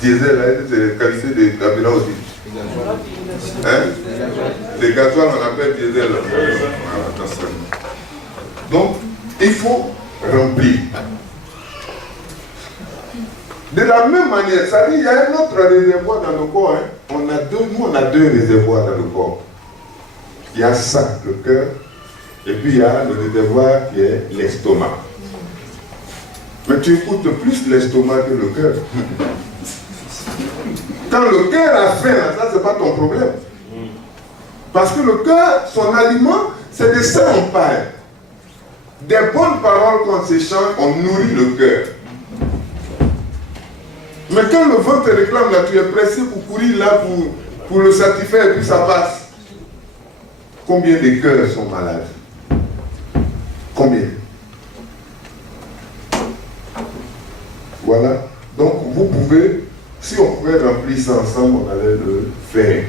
diesel, là, c'est qualifié de carburant aussi. Hein? Les gasoils, on appelle diesel. Voilà, donc, il faut remplir. De la même manière, ça dit, il y a un autre réservoir dans le corps. Hein. Nous, on a deux réservoirs dans le corps. Il y a ça, le cœur, et puis il y a le réservoir qui est l'estomac. Mais tu écoutes plus l'estomac que le cœur. Quand le cœur a faim, ça, c'est pas ton problème. Parce que le cœur, son aliment, c'est de ça on parle. Des bonnes paroles qu'on s'échange, on nourrit le cœur. Mais quand le ventre te réclame, là, tu es pressé pour courir là, pour le satisfaire, et puis ça passe. Combien de cœurs sont malades? Combien? Voilà. Donc, vous pouvez, si on pouvait remplir ça ensemble, on allait le faire.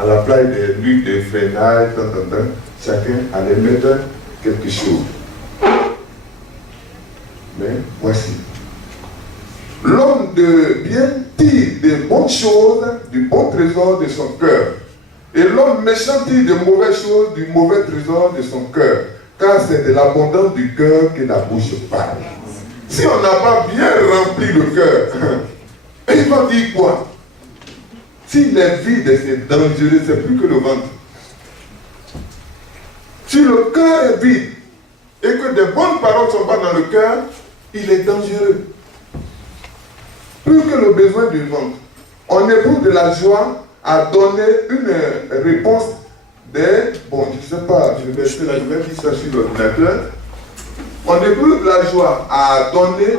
À la place des luttes de freinage, chacun allait mettre quelque chose. Mais voici. L'homme de bien tire des bonnes choses du bon trésor de son cœur. Et l'homme méchant tire de mauvaises choses du mauvais trésor de son cœur. Car c'est de l'abondance du cœur que la bouche parle. Si on n'a pas bien rempli le cœur, il va dire quoi? S'il est vide, c'est dangereux, c'est plus que le ventre. Si le cœur est vide et que des bonnes paroles ne sont pas dans le cœur, il est dangereux. Plus que le besoin du ventre. On éprouve de la joie à donner une réponse bon, je ne sais pas, je vais dire ça sur l'ordinateur. On éprouve de la joie à donner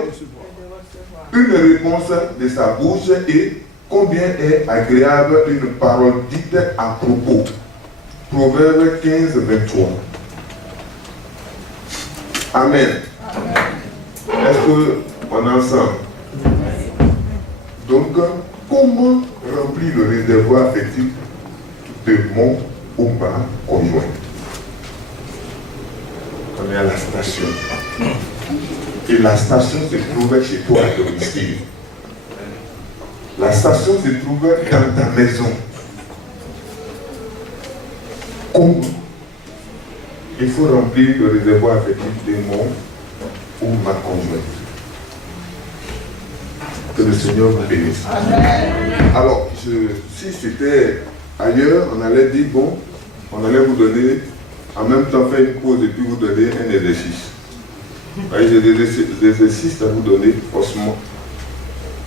une réponse de sa bouche et combien est agréable une parole dite à propos. Proverbe 15, 23. Amen. Est-ce qu'on est ensemble? Donc, comment remplir le réservoir affectif de mon ou ma conjoint? On est à la station. Et la station se trouve chez toi à domicile. La station se trouve dans ta maison. Comment? Il faut remplir le réservoir affectif de mon ou ma conjointe. Que le Seigneur vous bénisse. Alors, si c'était ailleurs, on allait dire, bon, on allait vous donner, en même temps faire une pause et puis vous donner un exercice. J'ai des exercices à vous donner, forcément.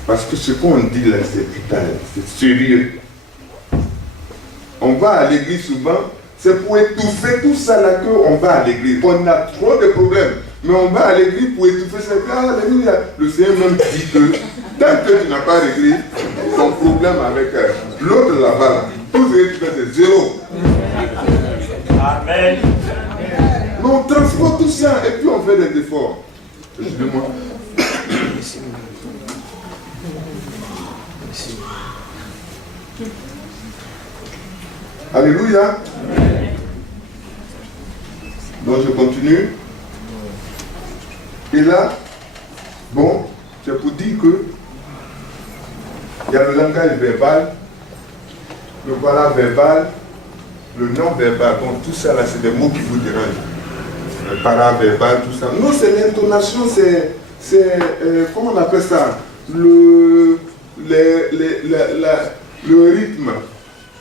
Parce que ce qu'on dit là, c'est vital, c'est sérieux. On va à l'église souvent, c'est pour étouffer tout ça là qu'on va à l'église. On a trop de problèmes, mais on va à l'église pour étouffer ça. Alléluia. Le Seigneur même dit que tant que tu n'as pas réglé ton problème avec l'autre là-bas, tout ce que tu fais, c'est zéro. Amen. Mais on transporte tout ça et puis on fait des efforts. Excusez-moi. Alléluia. Donc je continue. Et là, bon, c'est pour dire que il y a le langage verbal, le voilà verbal, le non-verbal. Bon, tout ça là, c'est des mots qui vous dérangent. Le paraverbal, tout ça. Non, c'est l'intonation, c'est comment on appelle ça? Le rythme,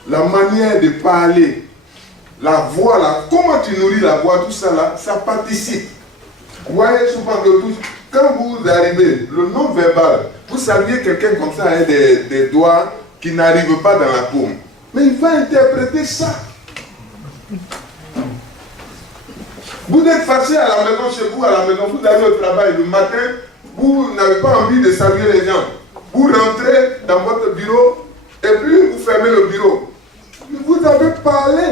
la manière de parler, la voix là, comment tu nourris la voix, tout ça là, ça participe. Vous voyez souvent le touche, quand vous arrivez, le non-verbal, vous saluez quelqu'un comme ça avec des doigts qui n'arrivent pas dans la paume. Mais il va interpréter ça. Vous êtes fâché à la maison, chez vous, à la maison, vous allez au travail le matin, vous n'avez pas envie de saluer les gens. Vous rentrez dans votre bureau et puis vous fermez le bureau. Vous avez parlé.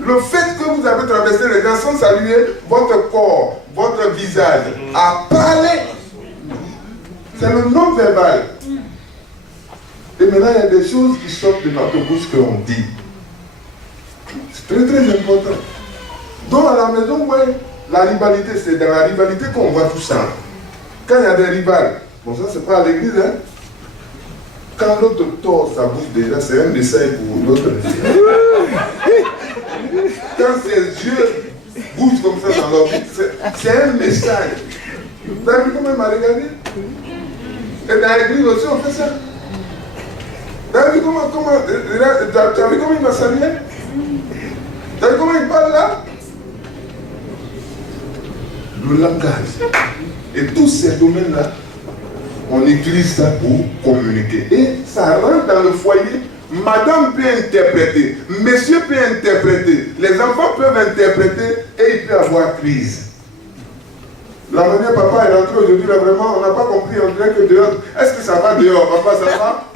Le fait que vous avez traversé les gens sans saluer votre corps, votre visage, a parlé. C'est le non-verbal. Et maintenant, il y a des choses qui sortent de notre bouche qu'on dit. C'est très très important. Donc à la maison, ouais, la rivalité, c'est dans la rivalité qu'on voit tout ça. Quand il y a des rivales, bon ça c'est pas à l'église, hein. Quand l'autre tord sa bouche déjà, c'est un message pour l'autre. Quand ses yeux bougent comme ça dans l'orbite, c'est un message. Vous avez vu comment il m'a regardé? Et dans l'église aussi, on fait ça. Vous avez vu comment il m'a salué? Vous avez vu comment il parle là? Le langage. Et tous ces domaines-là, on utilise ça pour communiquer. Et ça rentre dans le foyer. Madame peut interpréter, monsieur peut interpréter, les enfants peuvent interpréter et il peut avoir crise. La manière papa est rentré aujourd'hui, là vraiment, on n'a pas compris, on dirait que dehors. Est-ce que ça va dehors, papa, ça va?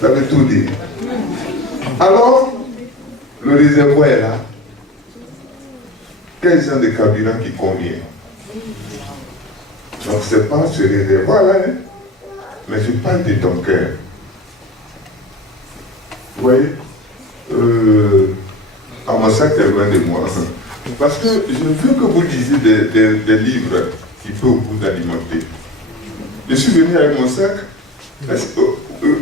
Ça veut tout dire. Alors, le réservoir est là. Quel genre de carburant qui convient? Donc, ce n'est pas ce réservoir-là, hein? Mais je parle de ton cœur. Vous voyez? À mon sac est loin de moi. Parce que je veux que vous lisiez des livres qui peuvent vous alimenter. Je suis venu avec mon sac.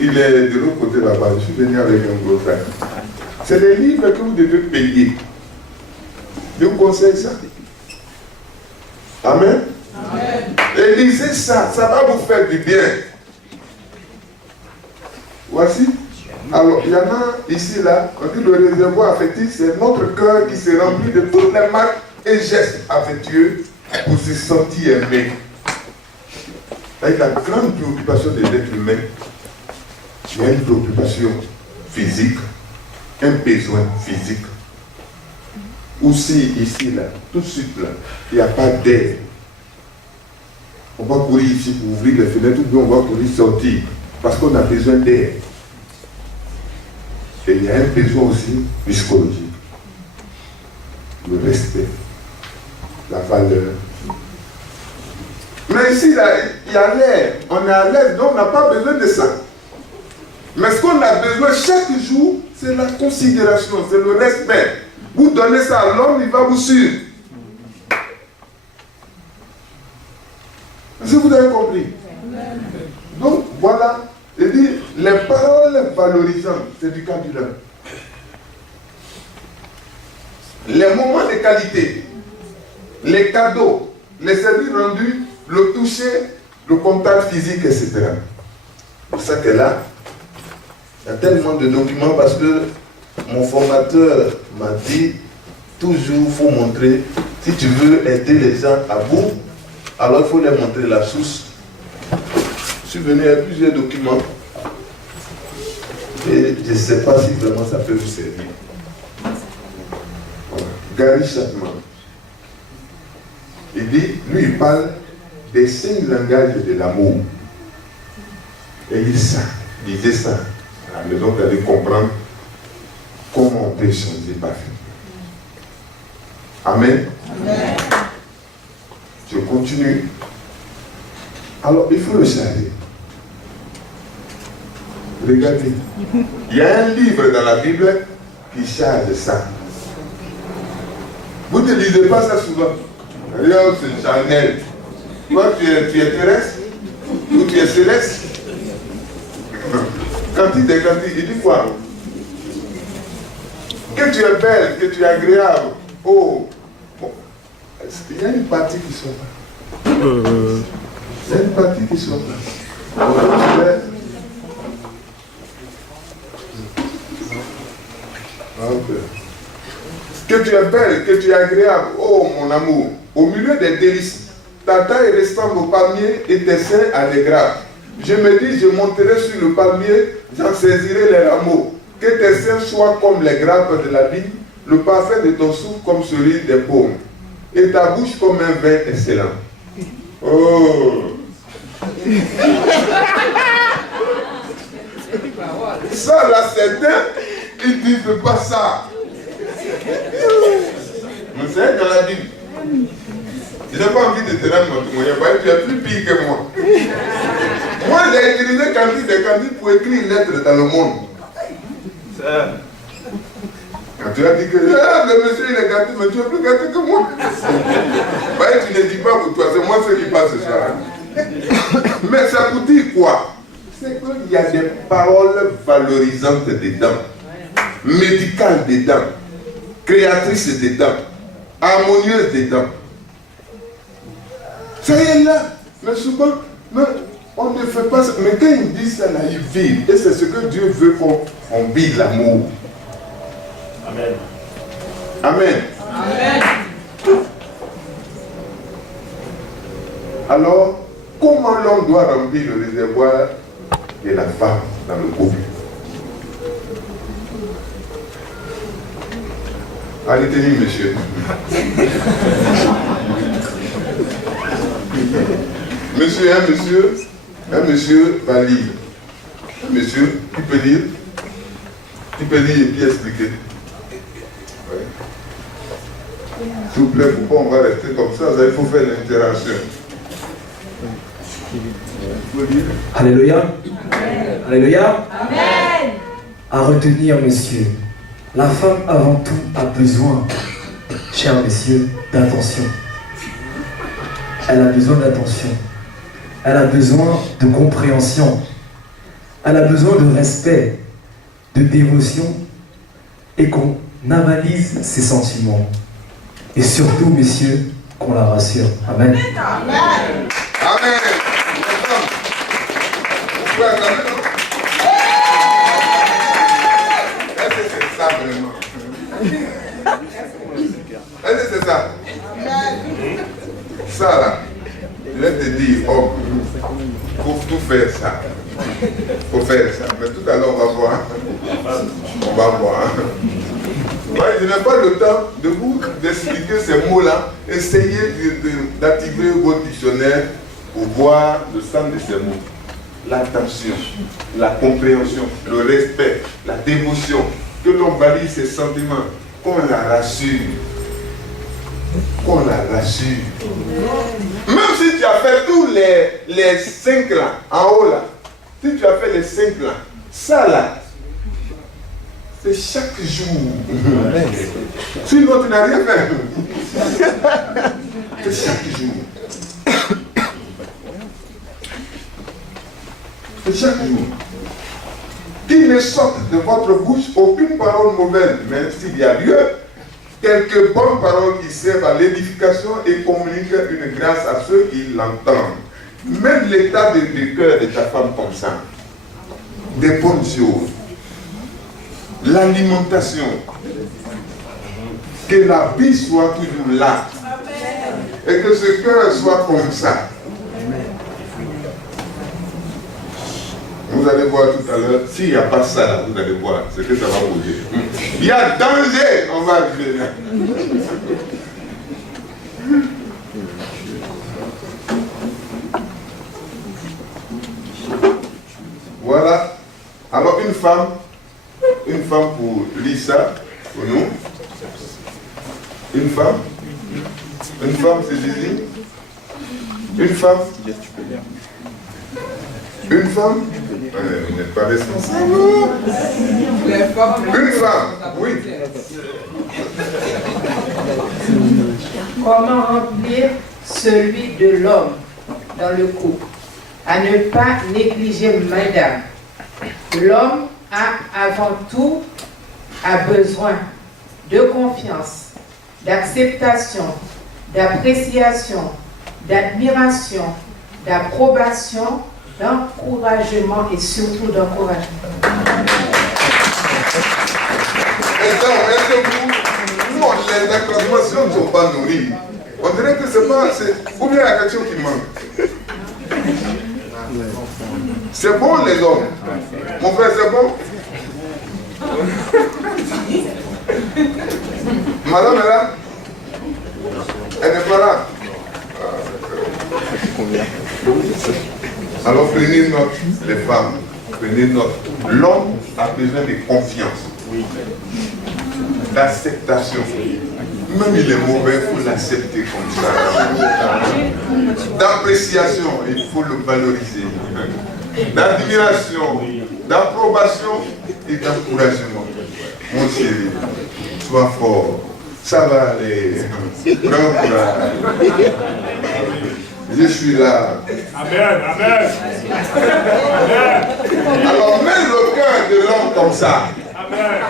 Il est de l'autre côté là-bas. Je suis venu avec un gros sac. C'est des livres que vous devez payer. Je vous conseille ça. Amen. Amen. Et lisez ça, ça va vous faire du bien. Voici. Alors, il y en a ici, là, on dit le réservoir affectif, c'est notre cœur qui se remplit de toutes les marques et gestes affectueux pour se sentir aimé. Avec la grande préoccupation de l'être humain, il y a une préoccupation physique, un besoin physique. Aussi, ici, là, tout de suite, là, il n'y a pas d'air. On va courir ici pour ouvrir les fenêtres, ou bien on va courir sortir, parce qu'on a besoin d'air. Et il y a un besoin aussi psychologique. Le respect, la valeur. Mais ici, là, il y a l'air, on est à l'aise, donc on n'a pas besoin de ça. Mais ce qu'on a besoin chaque jour, c'est la considération, c'est le respect. Vous donnez ça à l'homme, il va vous suivre. Est-ce que vous avez compris? Donc, voilà. Il dit, les paroles valorisantes, c'est du carburant. Les moments de qualité, les cadeaux, les services rendus, le toucher, le contact physique, etc. C'est pour ça que là, il y a tellement de documents parce que mon formateur m'a dit, toujours il faut montrer, si tu veux aider les gens à bout, alors il faut leur montrer la source. Je suis venu avec plusieurs documents et je ne sais pas si vraiment ça peut vous servir. Voilà. Gary Chapman, il dit, lui il parle des 5 langages de l'amour. Et il dit ça, lisez ça à la maison, vous allez comprendre comment on peut changer par vie. Amen. Amen. Je continue. Alors il faut le changer. Regardez, il y a un livre dans la Bible qui charge ça. Vous ne lisez pas ça souvent. Regarde, c'est Chanel. Toi, tu es terrestre ou tu es céleste? Quand il dit quoi? Que tu es belle, que tu es agréable. Oh, bon. Il y a une partie qui sont là. Il y a une partie qui sont là. Que tu es belle, que tu es agréable, oh mon amour, au milieu des délices, ta taille ressemble au palmier et tes seins à des grappes. Je me dis, je monterai sur le palmier, j'en saisirai les rameaux, que tes seins soient comme les grappes de la vigne, le parfum de ton souffle comme celui des paumes, et ta bouche comme un vin excellent. Oh! Ça là, certains, ils disent pas ça. Mais c'est dans la Bible. Je n'ai pas envie de te rendre mon témoignage, parce que tu es plus pire que moi. Moi, j'ai utilisé Candide pour écrire une lettre dans le monde. Quand tu as dit que le monsieur il est gâté, mais tu es plus gâté que moi. Bah, tu ne dis pas pour toi, c'est moi ce qui passe ce soir. Mais ça vous dit quoi? C'est qu'il y a des paroles valorisantes dedans, médicales dedans, créatrices dedans, harmonieuses dedans. Ça y est là. Mais souvent, on ne fait pas ça. Mais quand ils disent ça, là, ils vivent. Et c'est ce que Dieu veut qu'on vive l'amour. Amen. Amen. Amen. Alors, comment l'homme doit remplir le réservoir de la femme dans le couple? Allez, tenez, monsieur. Un monsieur va lire. Un monsieur, tu peux lire et puis expliquer. Ouais. S'il vous plaît, pourquoi on va rester comme ça? Il faut faire l'interaction. Alléluia. Alléluia. Amen. À retenir, messieurs, la femme avant tout a besoin, chers messieurs, d'attention. Elle a besoin d'attention. Elle a besoin de compréhension. Elle a besoin de respect, de dévotion et qu'on analyse ses sentiments. Et surtout, messieurs, qu'on la rassure. Amen. Amen. Amen. Vous pouvez attendre, non? Est-ce que c'est ça vraiment? Est-ce que c'est ça? Ça là, je vais te dire, oh, pour tout faire ça. Il faut faire ça. Mais tout à l'heure, on va voir. On va voir. Ouais, je n'ai pas le temps de vous expliquer ces mots-là. Essayez d'activer votre dictionnaire pour voir le sens de ces mots. L'attention, la compréhension, le respect, la dévotion, que l'on valide ses sentiments, qu'on la rassure. Qu'on la rassure. Même si tu as fait tous les 5 là, en haut là, si tu as fait les 5 là, ça là, c'est chaque jour. Sinon tu n'as rien fait. C'est chaque jour. C'est chaque jour. Qu'il ne sorte de votre bouche aucune parole mauvaise, même s'il y a lieu, quelques bonnes paroles qui servent à l'édification et communiquent une grâce à ceux qui l'entendent. Même l'état de cœur de ta femme comme ça, des bonnes choses, l'alimentation, que la vie soit toujours là, et que ce cœur soit comme ça. Vous allez voir tout à l'heure, s'il n'y a pas ça là, vous allez voir ce que ça va poser. Il y a danger, on va arriver là. Voilà. Alors une femme pour Lisa, pour nous. Une femme c'est Jésus. Une femme. Une femme. Vous n'êtes pas responsable. Une femme, oui. Comment remplir celui de l'homme dans le couple? À ne pas négliger madame. L'homme a avant tout besoin de confiance, d'acceptation, d'appréciation, d'admiration, d'approbation, d'encouragement et surtout d'encouragement. Et donc, est-ce que nous, les acclamations ne sont pas nourries? On dirait que c'est pas... Ou bien il y a quelque chose qui manque. C'est bon les hommes. Mon frère, c'est bon? Madame est là? Elle n'est pas là? Alors prenez note, les femmes, prenez note. L'homme a besoin de confiance, d'acceptation. Même il est mauvais, il faut l'accepter comme ça. D'appréciation, il faut le valoriser. D'admiration, d'approbation et d'encouragement. Mon chéri, Sois fort. Ça va aller. Grand courage. Je suis là. Amen. Amen. Amen. Alors mets le cœur de l'homme comme ça. Amen.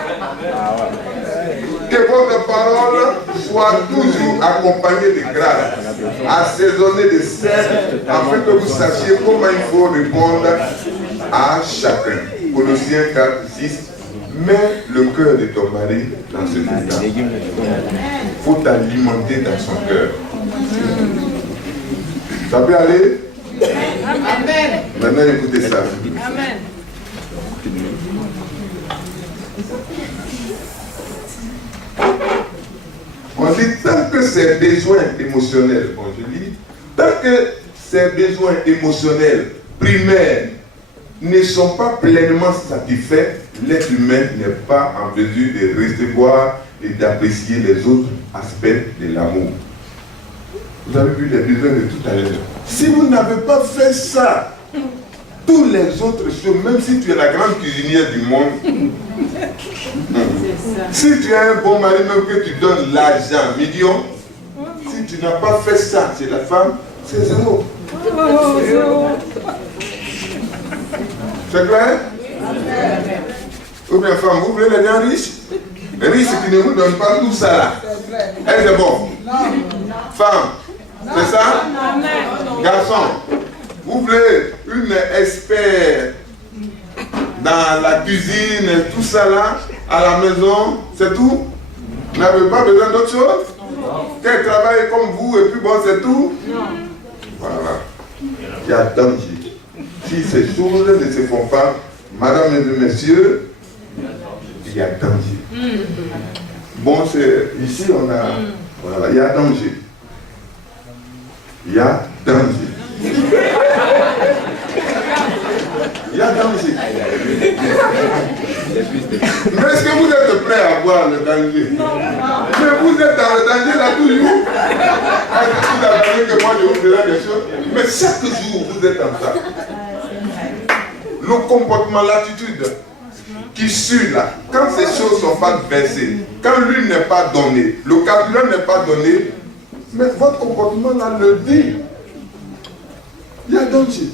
Que votre parole soit toujours accompagnée de grâce, assaisonnée de sel, afin que vous sachiez comment il faut répondre à chacun. Colossiens 4, 6. Mets le cœur de ton mari dans ce état. Il faut t'alimenter dans son cœur. Ça peut aller? Amen. Maintenant écoutez ça. Amen. On dit tant que ces besoins émotionnels, bon je lis, tant que ces besoins émotionnels primaires ne sont pas pleinement satisfaits, l'être humain n'est pas en mesure de recevoir et d'apprécier les autres aspects de l'amour. Vous avez vu les besoins de tout à l'heure. Si vous n'avez pas fait ça, tous les autres choses, même si tu es la grande cuisinière du monde, si tu as un bon mari, même que tu donnes l'argent, million, si tu n'as pas fait ça, c'est la femme, c'est zéro. C'est clair? Ou bien femme, vous voulez les gens riches? Les riches qui ne vous donnent pas tout ça là. Est-ce que c'est bon? Femme, c'est ça? Garçon, vous voulez une expert dans la cuisine et tout ça là, à la maison, c'est tout? Vous n'avez pas besoin d'autre chose? Qu'elle travaille comme vous et puis bon, c'est tout? Voilà. Il y a danger. Si ces choses ne se font pas, madame et messieurs, il y a danger. Bon, c'est ici on a. Voilà, il y a danger. Il y a danger. Il y a danger. Mais est-ce que vous êtes prêts à voir le danger? Mais vous êtes dans le danger là toujours. Est-ce que vous avez que moi je vous ferai des choses? Mais chaque jour vous êtes en ça. Le comportement, l'attitude qui suit là, quand ces choses ne sont pas versées, quand l'huile n'est pas donnée, le carburant n'est pas donné, mais votre comportement là le dit. Il y a danger.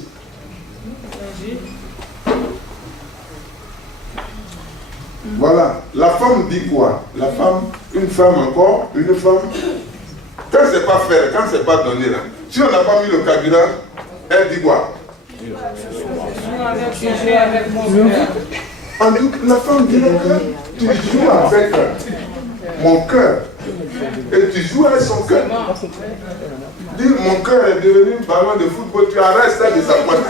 Voilà, la femme dit quoi? La femme, une femme encore, une femme, quand c'est pas fait, quand c'est pas donné là, si on n'a pas mis le carburant, elle dit quoi? En tout, la femme dit que tu joues avec mon cœur et tu joues avec son cœur. Dis mon cœur est devenu un ballon de football, tu arrêtes ça de sa pointe.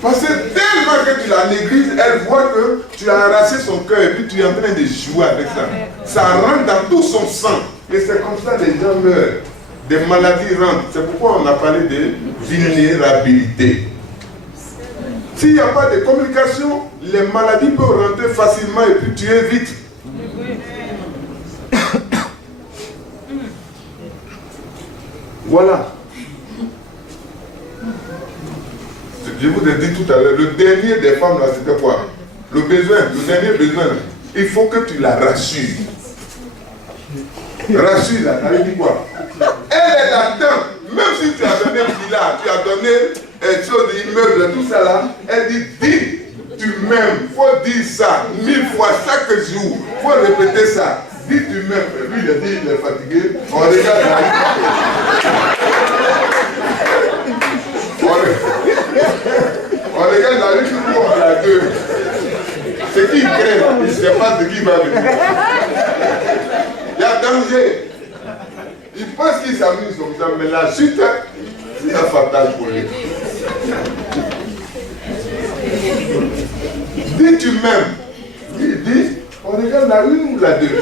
Parce que tellement que tu la négliges, elle voit que tu as arraché son cœur et puis tu es en train de jouer avec ça. Ça rentre dans tout son sang. Et c'est comme ça que les gens meurent. Des maladies rentrent. C'est pourquoi on a parlé de vulnérabilité. S'il n'y a pas de communication, les maladies peuvent rentrer facilement et puis tuer vite. Voilà. Je vous ai dit tout à l'heure, le dernier des femmes là, c'était quoi? Le besoin, le dernier besoin, il faut que tu la rassures. Rassure là, ça veut dire quoi? Elle est là-dedans. Même si tu as donné un village, tu as donné une chose, immeuble, tout ça là, elle dit, dis, tu m'aimes. Il faut dire ça 1000 fois chaque jour. Il faut répéter ça. Dis, tu m'aimes. Lui, il a dit, il est fatigué. On regarde on regarde la rue, on a deux. Ce qui crée, il ne sait pas ce qui va venir. Il y a danger. Il pense qu'il s'amuse comme ça, mais la chute, c'est fatal pour lui. Dis tu m'aimes. Dis, on regarde la une ou la deux.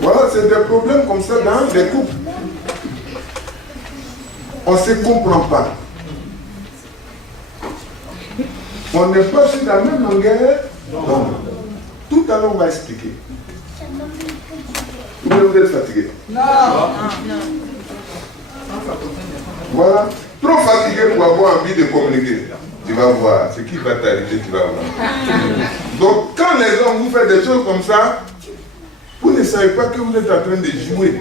Voilà, c'est des problèmes comme ça dans les couples. On ne se comprend pas. On n'est pas sur la même longueur. Non. Tout à l'heure, on va expliquer. Vous êtes fatigué? Non. Voilà. Trop fatigué pour avoir envie de communiquer. tu vas voir. Ce qui va t'arriver, tu vas voir. Donc, quand les hommes vous font des choses comme ça, vous ne savez pas que vous êtes en train de jouer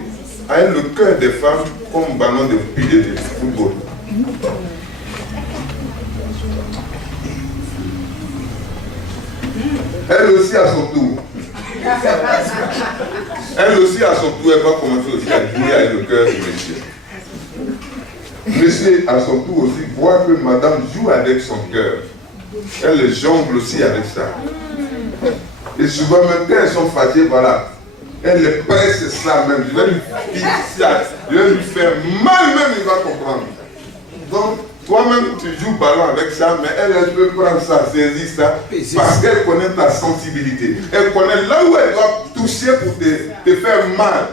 avec le cœur des femmes comme ballon de football. Elle aussi à son tour. Elle aussi à son tour, elle va commencer aussi à jouer avec le cœur du monsieur. Monsieur à son tour aussi voit que madame joue avec son cœur. Elle jongle aussi avec ça. Et souvent même quand elles sont fâchées, voilà, elle les presse ça même. Je vais lui dire ça, je vais lui faire mal même, il va comprendre. Donc, toi-même, tu joues ballon avec ça, mais elle peut prendre ça, saisir ça, parce qu'elle connaît ta sensibilité. Elle connaît là où elle doit toucher pour te faire mal.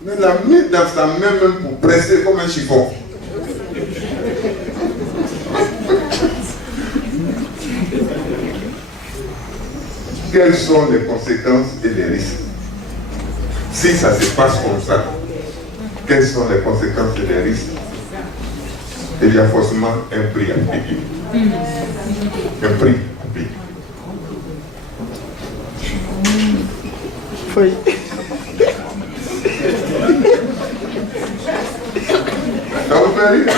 Mais elle l'a mis dans sa main même pour presser comme un chiffon. Quelles sont les conséquences et les risques? Si ça se passe comme ça, quelles sont les conséquences et les risques? Il y a forcément un prix à payer. Un prix à payer. Oui. Ça vous fait rire?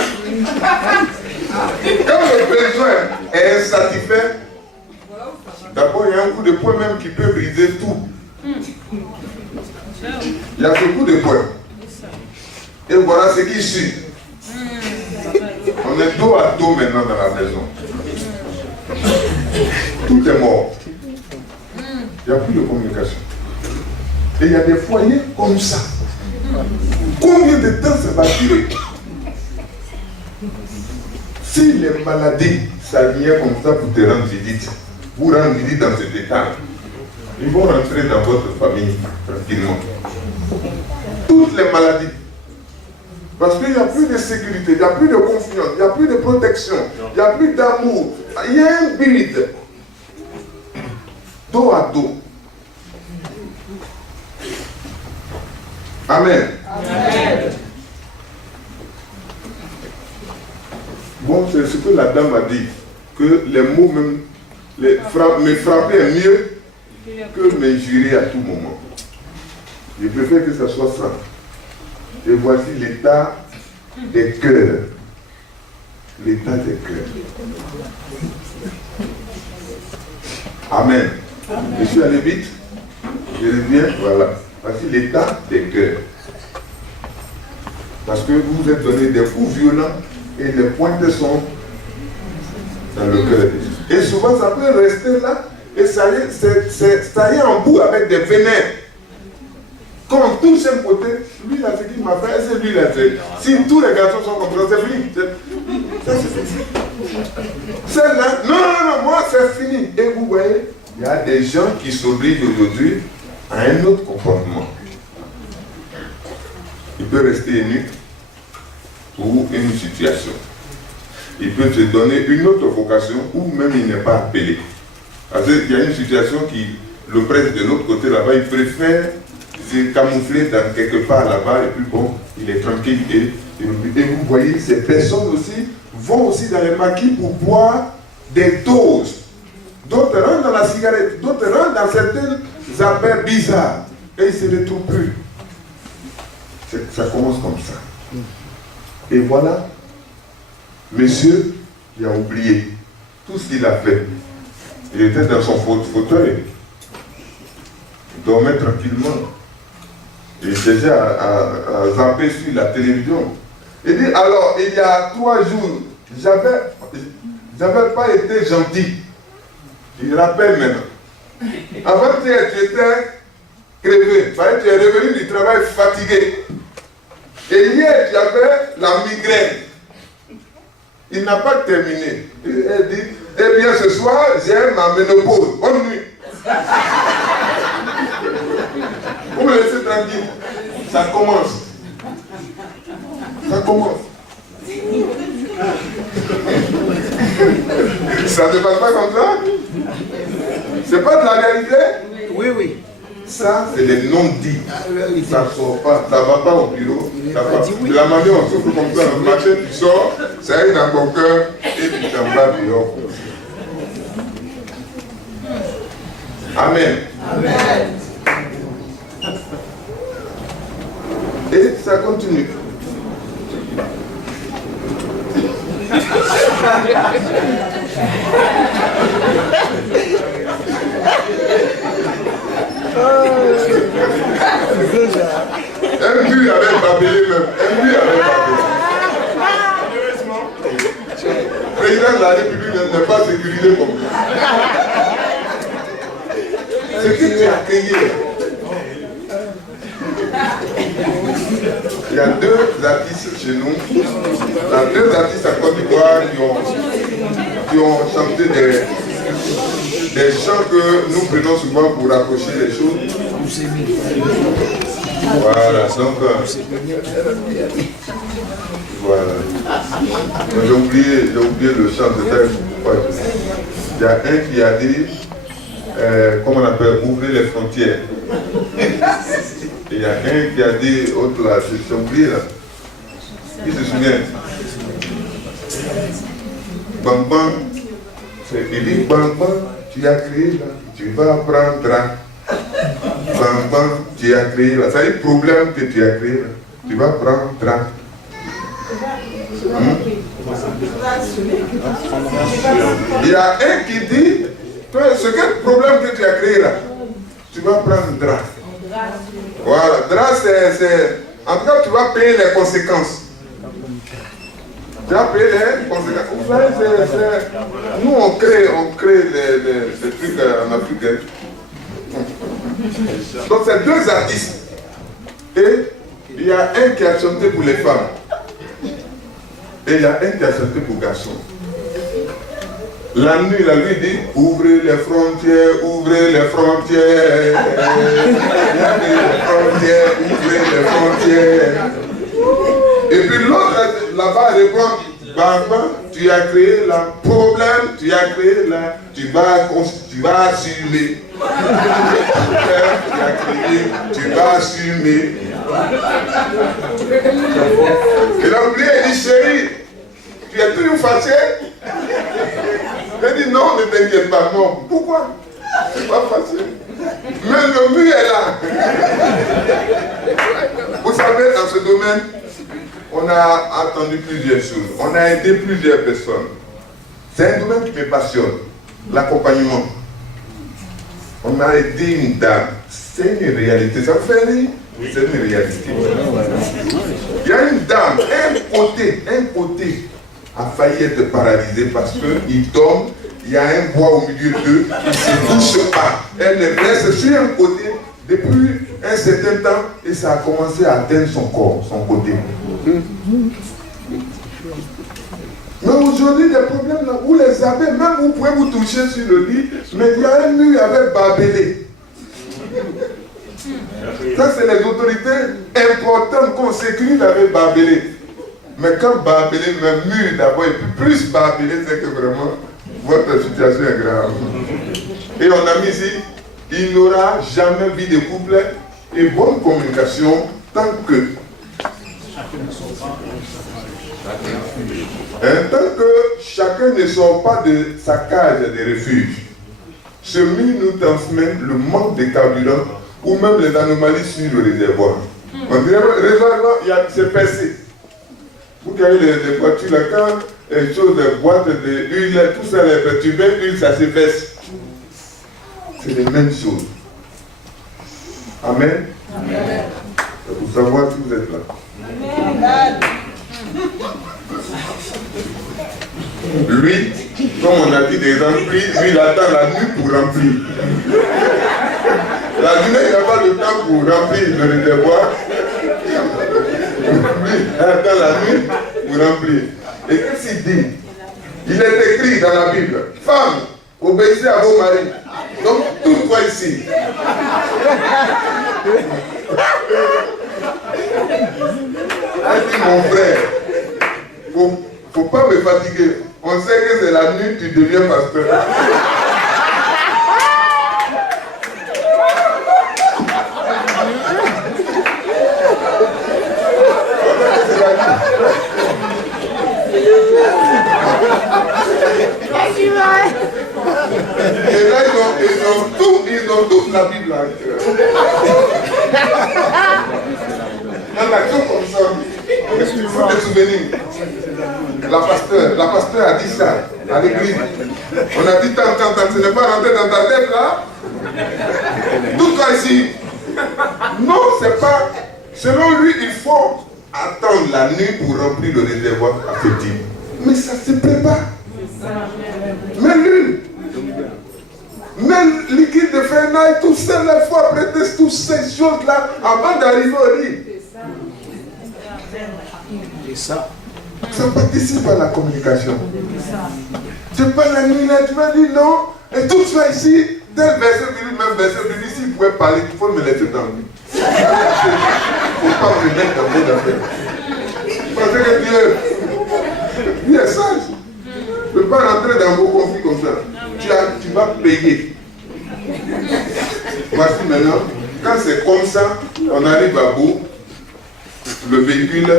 Quand le besoin est insatisfait, d'abord il y a un coup de poing même qui peut briser tout. Il y a ce coup de poing. Et voilà ce qui suit. On est dos à dos maintenant dans la maison. Tout est mort. Il n'y a plus de communication. Et il y a des foyers comme ça. Combien de temps ça va durer? Si les maladies s'alignent comme ça pour te rendre visite, vous rendre visite dans cet état, ils vont rentrer dans votre famille tranquillement. Toutes les maladies. Parce qu'il n'y a plus de sécurité, il n'y a plus de confiance, il n'y a plus de protection, il n'y a plus d'amour. Il y a un bide. Dos à dos. Amen. Amen. Bon, c'est ce que la dame a dit, que les mots même, me frapper est mieux que m'injurer à tout moment. Je préfère que ça soit ça. Et voici l'état des cœurs. L'état des cœurs. Amen. Je suis allé vite. Je reviens, voilà. Voici l'état des cœurs. Parce que vous vous êtes donné des coups violents et les pointes sont dans le cœur. Et souvent ça peut rester là et ça y est en bout avec des venins. Quand on touche un côté, lui là ce qu'il m'a fait, c'est lui là. Si tous les garçons sont comme ça, c'est fini. Ça c'est fini. Celle-là, non, moi c'est fini. Et vous voyez, il y a des gens qui s'obligent aujourd'hui à un autre comportement. Il peut rester nu pour une situation. Il peut te donner une autre vocation ou même il n'est pas appelé. Parce qu'il y a une situation qui le presse de l'autre côté là-bas, il préfère se camoufler dans quelque part là-bas et puis bon, il est tranquille. Et vous voyez, ces personnes aussi vont aussi dans les maquis pour boire des doses. D'autres rentrent dans la cigarette, d'autres rentrent dans certaines affaires bizarres et ils ne se retrouvent plus. Ça commence comme ça. Et voilà, monsieur, il a oublié tout ce qu'il a fait. Il était dans son fauteuil, il dormait tranquillement. Il était à zapper sur la télévision. Il dit, alors, il y a 3 jours, j'avais pas été gentil. Il rappelle maintenant. Avant tu étais crevé, tu es revenu du travail fatigué. Et hier, tu avais la migraine. Il n'a pas terminé. Il dit, eh bien ce soir, j'ai ma ménopause. Bonne nuit. Vous me laissez tranquille. Ça commence. Ça commence. Ça ne se passe pas comme ça? C'est pas de la réalité? Oui, oui. Ça, c'est les non-dits. Ça ne sort pas, ça ne va pas au bureau. De la manière dont on souffle comme ça, le matin, tu sors, ça arrive dans ton cœur et tu t'en vas dehors. Amen. Amen. Et ça continue. Un mur avait babélé même. Un mur avait babélé. Le président de la République n'est pas sécurisé comme ça. Ce que tu as créé. Il y a deux artistes chez nous. Il y a deux artistes à Côte d'Ivoire qui ont chanté des chants que nous prenons souvent pour rapprocher les choses. Voilà, donc voilà. J'ai oublié le chant de texte. Il y a un qui a dit, comment on appelle, ouvrir les frontières. Et il y a un qui a dit, autre là, j'ai oublié là. Qui se souvient? Bang bang. Il dit bang bang, tu as créé là, tu vas prendre là. Bang bang, tu as créé là. C'est un problème que tu as créé là. Tu vas prendre là. Il y a un qui dit, ce quel problème que tu as créé là, tu vas prendre drap. Voilà, drap c'est... En tout cas, tu vas payer les conséquences. Tu vas payer les conséquences. Vous savez, nous on crée des trucs en Afrique. Donc c'est deux artistes. Et il y a un qui a chanté pour les femmes. Et il y a un qui a chanté pour les garçons. La nuit, la lui dit, ouvrez les frontières, ouvrez les frontières. Ouvrez les frontières, ouvrez les frontières. Et puis l'autre là-bas répond, Baba, tu as créé là, problème, tu as créé là, tu vas assumer. Tu as créé, tu vas assumer. Il a oublié, il dit, chérie, tu es toujours fâché? Il dit non, ne t'inquiète pas, non. Pourquoi? C'est pas facile. Mais le mur est là. Vous savez, dans ce domaine, on a entendu plusieurs choses. On a aidé plusieurs personnes. C'est un domaine qui me passionne. L'accompagnement. On a aidé une dame. C'est une réalité. Ça vous fait rire? C'est une réalité. Il y a une dame, un côté a failli être paralysé parce qu'il tombe, il y a un bois au milieu d'eux, il ne se touche pas. Elle reste sur un côté depuis un certain temps et ça a commencé à atteindre son corps, son côté. Mais aujourd'hui, les problèmes là, vous les avez, même vous pouvez vous toucher sur le lit, mais il y a un mur avec barbelé. Ça, c'est les autorités importantes qu'on sécurise avec barbelé. Mais quand barbelé, même mur d'abord, et puis plus barbelé, c'est que vraiment, votre situation est grave. Et on a mis ici, il n'aura jamais vu de couple et bonne communication tant que chacun ne sort pas de sa cage de refuge. Ce mur nous transmet le manque de carburant ou même les anomalies sur le réservoir. On dirait le réservoir, c'est percé. Vous qui avez des voitures là, quand les choses, des boîtes d'huile, tout ça, les perturbés, l'huile, ça s'épaisse. C'est les mêmes choses. Amen. Amen. Pour savoir si vous êtes là. Amen. Lui, comme on a dit des remplis, lui il attend la nuit pour remplir. La journée, il n'a pas le temps pour remplir le réservoir. Lui, il attend la nuit pour remplir. Et qu'est-ce qu'il dit? Il est écrit dans la Bible, femmes, obéissez à vos maris. Donc, tout quoi ici. Elle dit, mon frère, faut pas me fatiguer. On sait que c'est la nuit que tu deviens pasteur. ils ont tous la Bible à cœur. Un action comme ça, il faut des souvenirs. La pasteur a dit ça à l'église. On a dit tant, ce n'est pas rentré dans ta tête là. Tout toi ici. Non, c'est pas. Selon lui, il faut attendre la nuit pour remplir le réservoir affectif. Mais ça ne se prépare. Mais l'huile, mais liquide de fernaille, tout ça, il faut apprêter toutes ces choses-là avant d'arriver au lit. Ça participe à la communication. C'est pas la nuit là, tu m'as dit non. Et tout ça ici, tel verset, même verset, s'il pouvait parler, il faut me laisser dans lui. Il ne faut pas me mettre dans vos affaires. Parce que Dieu est sage. Tu ne peux pas rentrer dans vos conflits comme ça. Tu vas payer. Voici maintenant, quand c'est comme ça, on arrive à bout, le véhicule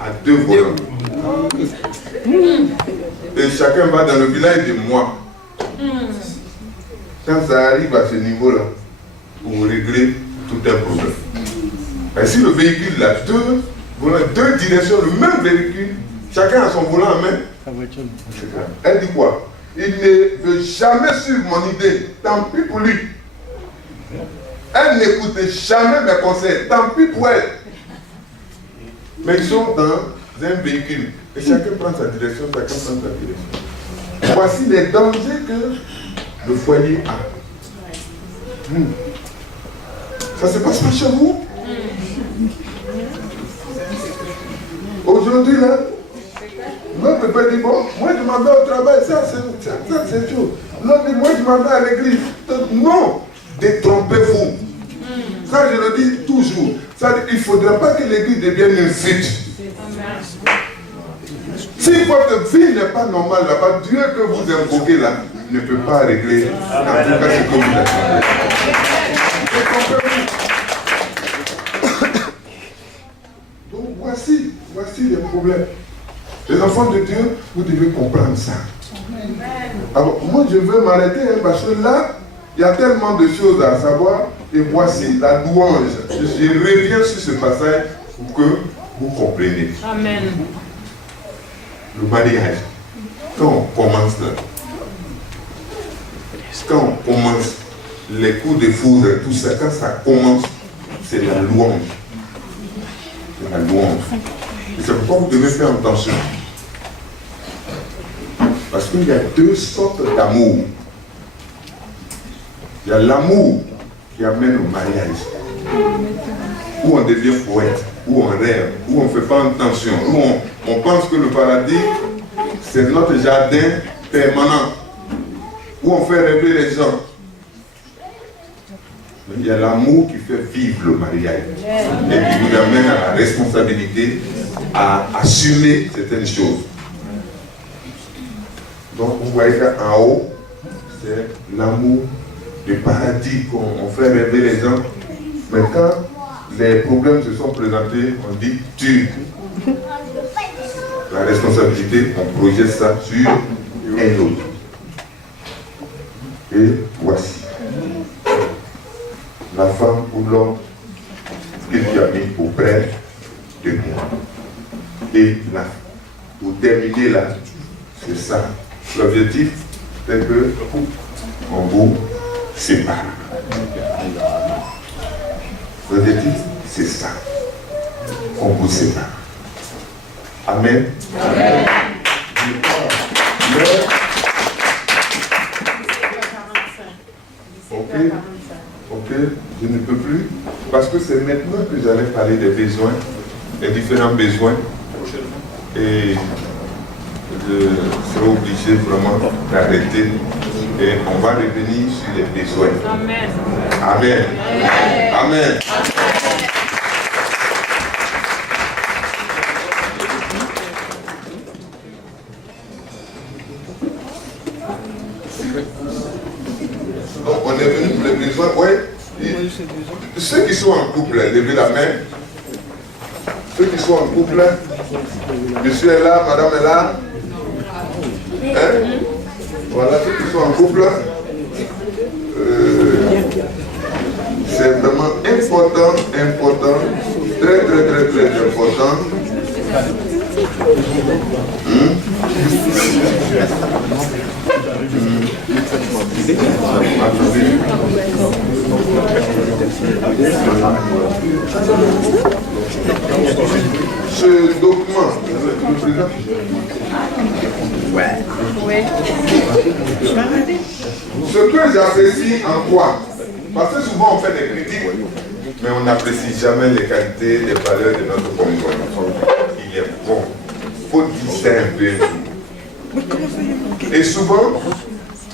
a 2 volants. Et chacun va dans le village de moi. Quand ça arrive à ce niveau-là, pour régler tout un problème. Et si le véhicule a 2 volants, 2 directions, le même véhicule, chacun a son volant en main. Elle dit quoi? Il ne veut jamais suivre mon idée, tant pis pour lui. Elle n'écoute jamais mes conseils, tant pis pour elle. Mais ils sont dans un véhicule et chacun prend sa direction, chacun prend sa direction. Voici les dangers que le foyer a. Ça ne se passe pas chez vous? Aujourd'hui, là, notre père dit, bon, moi je m'en vais au travail, ça c'est tout. L'autre dit, moi je m'en vais à l'église. Non, détrompez-vous. Ça je le dis toujours. Ça, il ne faudrait pas que l'église devienne une fuite. Si votre vie n'est pas normale là-bas, Dieu que vous invoquez là ne peut pas régler en tout cas ce que vous avez. Donc voici les problèmes. Les enfants de Dieu, vous devez comprendre ça. Alors, moi, je veux m'arrêter parce que là, il y a tellement de choses à savoir. Et voici la louange. Je reviens sur ce passage pour que vous compreniez. Amen. Le mariage. Quand on commence là, quand on commence les coups de foudre, tout ça, quand ça commence, c'est la louange. C'est la louange. Et c'est pourquoi vous devez faire attention. Parce qu'il y a 2 sortes d'amour. Il y a l'amour qui amène au mariage, où on devient poète, où on rêve, où on ne fait pas attention, où on pense que le paradis, c'est notre jardin permanent, où on fait rêver les gens. Mais il y a l'amour qui fait vivre le mariage et qui vous amène à la responsabilité, à assumer certaines choses. Donc vous voyez qu'en haut, c'est l'amour du paradis qu'on fait rêver les gens. Mais quand les problèmes se sont présentés, on dit tu. La responsabilité, on projette ça sur un autre. Et voici la femme ou l'homme que tu as mis auprès de moi. Et là, pour terminer là, c'est ça. L'objectif, c'est que on vous sépare. L'objectif, c'est ça. On vous sépare. Amen. Amen. Ok, je ne peux plus. Parce que c'est maintenant que j'allais parler des besoins, des différents besoins. Et je serai obligé vraiment d'arrêter. Et on va revenir sur les besoins. Amen. Amen. Amen. Donc on est venu pour les besoins. Oui. Ceux qui sont en couple, levez la main. Ceux qui sont en couple, monsieur est là, madame est là. Hein? Voilà, ceux qui sont en couple. C'est vraiment important, très important. Ce document, le président. Ce que j'apprécie en quoi? Parce que souvent on fait des critiques, mais on n'apprécie jamais les qualités, les valeurs de notre communauté. Il est bon. Il faut distinguer. Et souvent,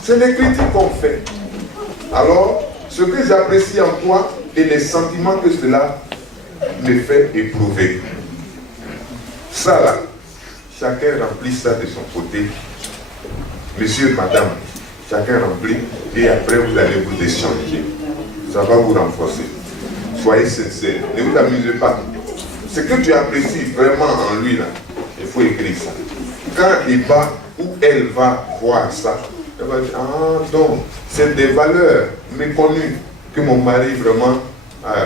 c'est les critiques qu'on fait. Alors, ce que j'apprécie en toi et les sentiments que cela me fait éprouver. Ça là, chacun remplit ça de son côté. Monsieur, madame, chacun remplit et après vous allez vous échanger. Ça va vous renforcer. Soyez sincères, ne vous amusez pas. Ce que tu apprécies vraiment en lui là, il faut écrire ça. Quand il va ou elle va voir ça, elle va dire, ah donc, c'est des valeurs méconnues que mon mari vraiment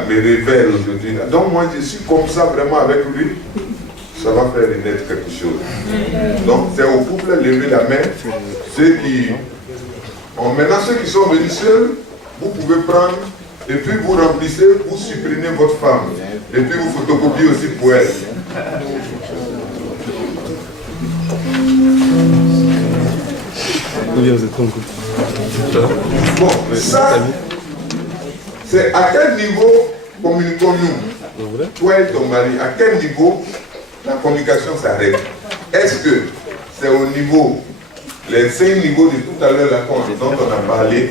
me révèle aujourd'hui. Donc moi je suis comme ça vraiment avec lui, ça va faire naître quelque chose. Donc c'est au couple lever la main. Maintenant ceux qui sont venus seuls, vous pouvez prendre et puis vous remplissez, vous supprimez votre femme. Et puis vous photocopiez aussi pour elle. Bon, ça, c'est à quel niveau communiquons-nous? Toi et ton mari, à quel niveau la communication s'arrête? Est-ce que c'est au niveau, les 5 niveaux de tout à l'heure dont on a parlé,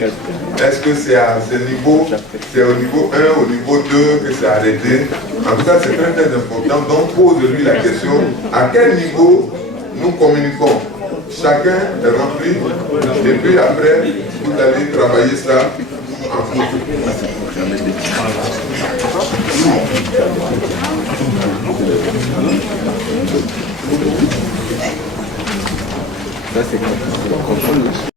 est-ce que c'est à ce niveau, c'est au niveau 1, au niveau 2 que c'est arrêté? En tout cas, c'est très très important. Donc pose-lui la question, à quel niveau nous communiquons? Chacun est rempli et puis après, vous allez travailler ça en couple.